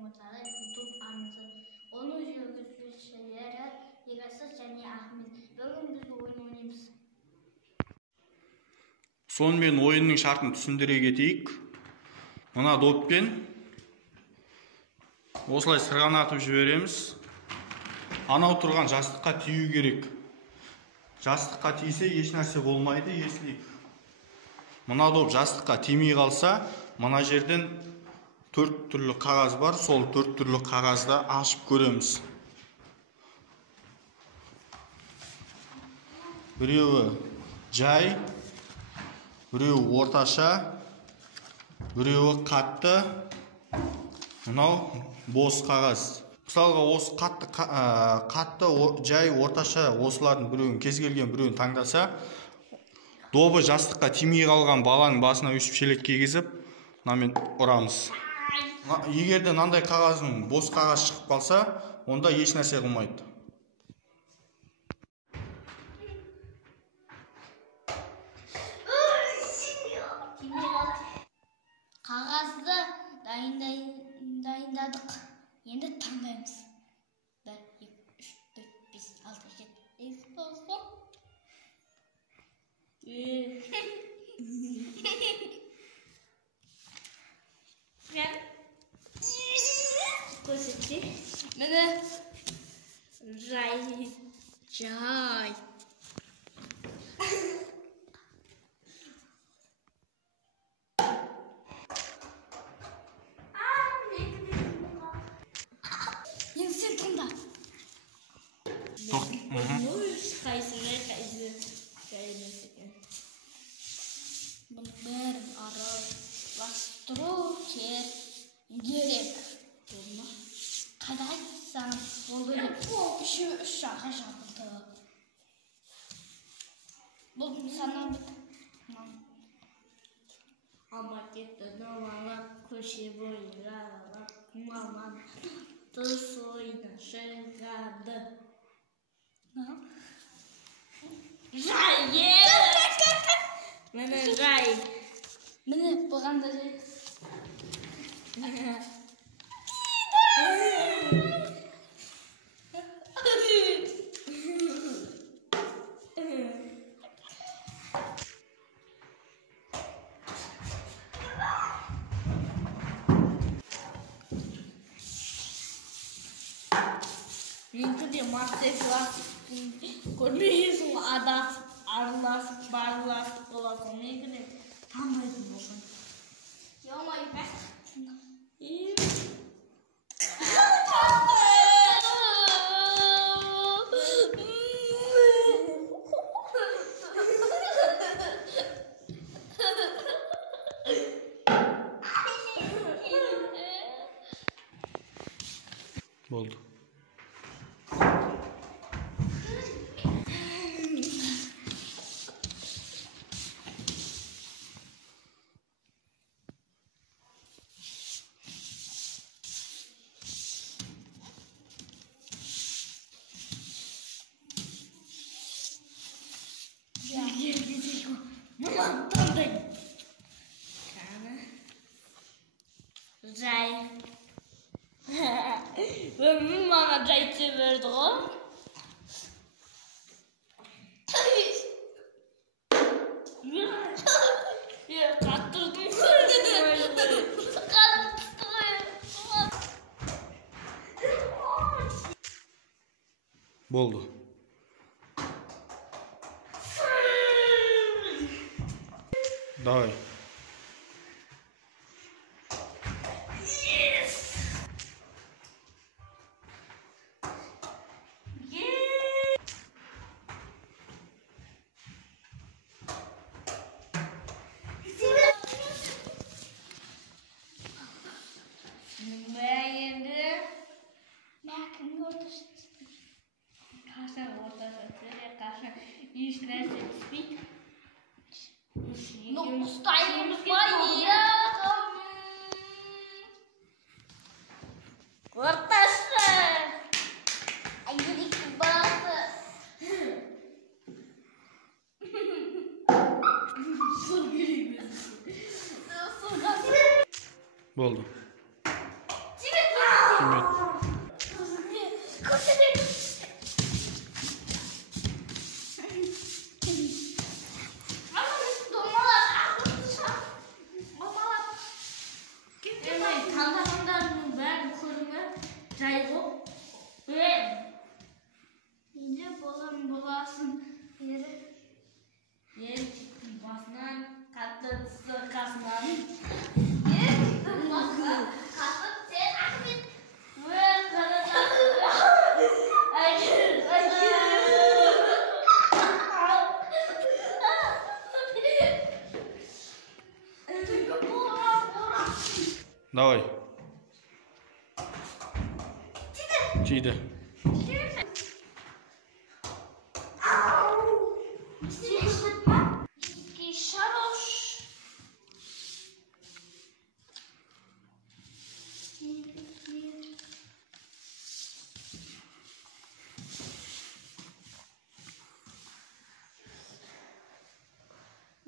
Орталы YouTube арнасы. Оның жүргізушілері Ерасыл және Ахмет. Бүгін біз ойын ойнаймыз. Сонымен ойынның шартын түсіндіре кетейік. Мына доппен осылай сырғанатып жібереміз. Анау тұрған жастыққа тию керек. Жастыққа тисе еш нәрсе болмайды. Если мына доп жастыққа тимей қалса, мына жерден 4 түрлі қағаз бар. Сол 4 түрлі қағазды ашып көреміз. Біреуі жай, біреуі орташа, біреуі қатты, мынау бос қағаз. Мысалға осы қатты, жай, орташа осылардың біреуін кез келген біреуін таңдаса, добы жастыққа тимей қалған баланың басына өшіп шелек кигізіп, мынамен ұрамыз. Егерде мынандай қағаздың бос қағаз шығып қалса, онда еш нәрсе қылмайды. Қағазды дайындадық. Енді таңдаймыз. 1, 2, 3, 4, 5, 6, 7, 8, 9, 10. Міне жай. Сен тыңда. Бұның бәрін араластыру керек. Қайда айтсам, ол бөлек. Үшеу үш жаққа жабылды. Бұл санау бітті. Алматыда домалап, көше бойы аралап, маман тыс ойына шығады. Жай! Міне жай! Міне бұғанда жай. Менкі де мастер-классын көрмейсің, адасып, араласып, барласып боласың. Менкі де танбайтын болсын. Йомай, бәк. Болды. Жай. Өмір маған жай теберді ғой. Қаттырдым ғой. Болды. Давай. Ну, ставим поехал. Орташа. Айгерик басы. Болды. Давай. Тиді. Хорош.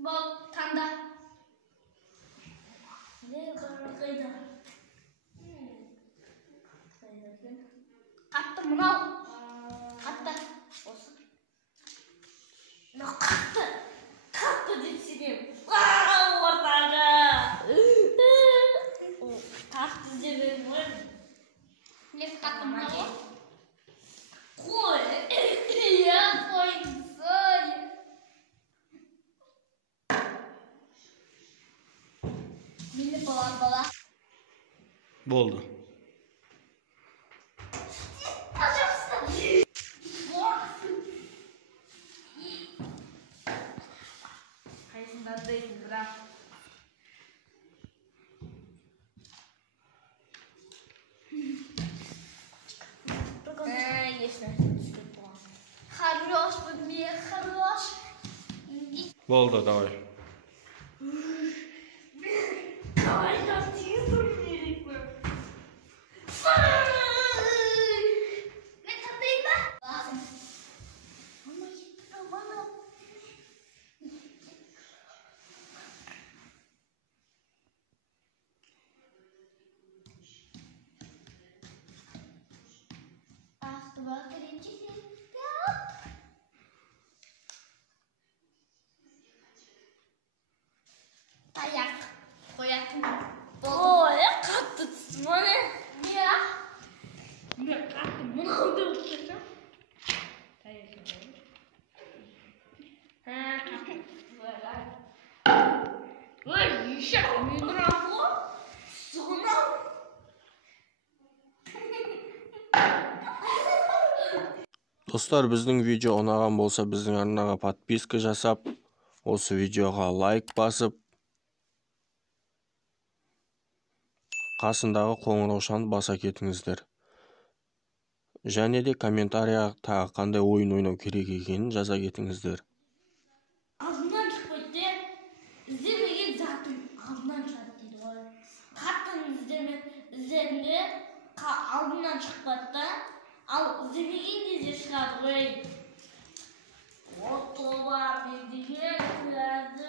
Бол, таңда. Не қайда? Қатты мынау. Қатты. Осы. Мынау қатты. Қатты деп сенем. Ортаға. Қатты деп едім. Не қатты мынау? Қой. Я қойсай. Мені бала. Болды. Қайсында дейсің, бірақ. Хорош, мне хорош. Болды, давай. Давай, тиздір керек пе? Мен таңдайын ба? Лазым. Два, три, четыре, пять. Таяқ қоятын. Ой, қатты түсті ме? Не? Мен қатты мынауды ұқтырсам. Таяқ қоятын. Қатты түсті. Ой, ешек, мен ұрам ғой. Сұғынам. Достар, біздің видео ұнаған болса, біздің арнаға подписка жасап, осы видеоға лайк басып, қасындағы қоңыраушаны баса кетіңіздер. Және де комментарияға тағы қандай ойын ойнау керек екенін жаза кетіңіздер. Алдынан шықпайды, іздемеген затың алдынан шығады дейді ғой. Қаттың іздерінде алдынан шықпады да, ал іздемеген де шығады ғой. От тоба, бердеген күләді